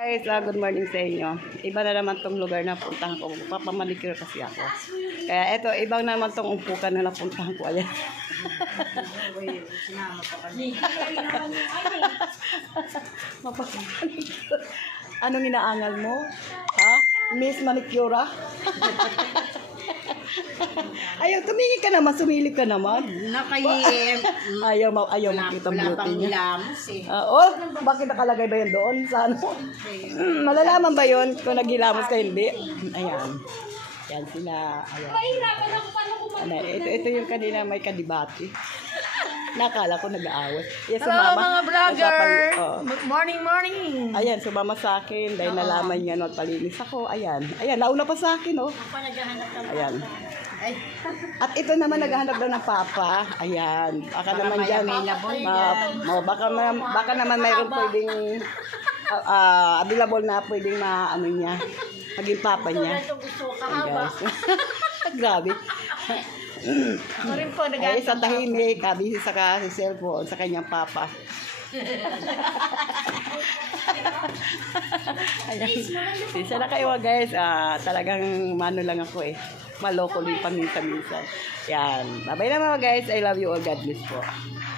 Guys, good morning sa inyo. Iba na naman tong lugar na puntahan ko. Papamanicure kasi ako. Kaya eto, ibang naman tong umpukan na napuntahan ko. Ayan. Anong inaangal mo? Ha? Miss Manicura? Ayaw, tumingin ka naman, sumilip ka naman. Ayaw makita beauty niya. Bakit nakalagay ba yun doon? Saan? Malalaman ba yun kung naghilamos ka hindi? Ayan. Yan sila. Ayan. Ito yung kanina may kadibati. Nakala ko nag-aaway. Yes, hello mga vlogger! Good morning. Ayan, sumama sa akin dahil nalaman niya nagpalinis ako. Ayan, nauna pa sa akin, oh. Ayan. At ito naman naghahanap daw ng papa. Ayan, baka naman dyan. Baka naman mayroon pwedeng available na pwedeng ano niya, maging papa niya. Ayan, guys. Grabe. Ay, sa tahimik, busy sa cellphone, sa kanyang papa. Ayan. Isa na kayo guys, talagang mano lang ako eh. Maloko din paminsan-minsan. Yan. Bye-bye na mga guys. I love you all. God bless po.